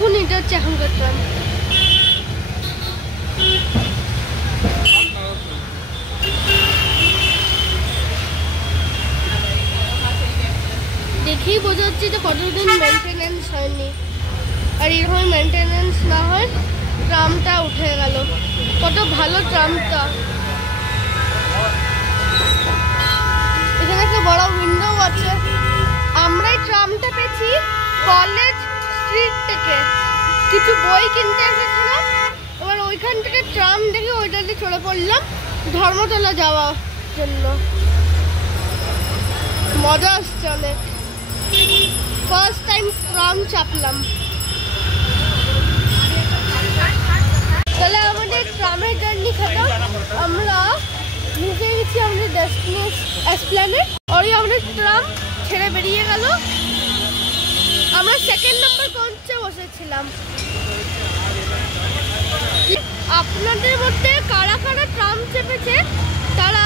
দেখুন এটা হচ্ছে এখনকার ট্রাম। দেখেই বোঝা যাচ্ছে যে কতদিন মেনটেনেন্স হয়নি, আর এরকম মেনটেনেন্স না হয় ট্রামটা উঠে গেল। কত ভালো ট্রামটা। এখানে একটা বড় উইন্ডো আছে। আমরাই ট্রামটা পেয়েছি কলেজ স্ট্রিট থেকে, কিছু বই কিনতে এসেছিলাম। এবার ওইখান থেকে ট্রাম দেখে ওইটাতে চলে পড়লাম ধর্মতলা যাওয়ার জন্য। মজা আসছে অনেক। ফার্স্ট টাইম ট্রাম চাপলাম। তাহলে আমাদের ট্রামের জার্নি খতম। আমরা ঢুকে গেছি আমাদের ডেস্টিনেশন এসপ্ল্যানেড। আর আমাদের ট্রাম ছেড়ে বেরিয়ে গেল। আমরা সেকেন্ড নাম্বার কোচে বসেছিলাম। আপনাদের মধ্যে কারা কারা ট্রাম চেপেছে তারা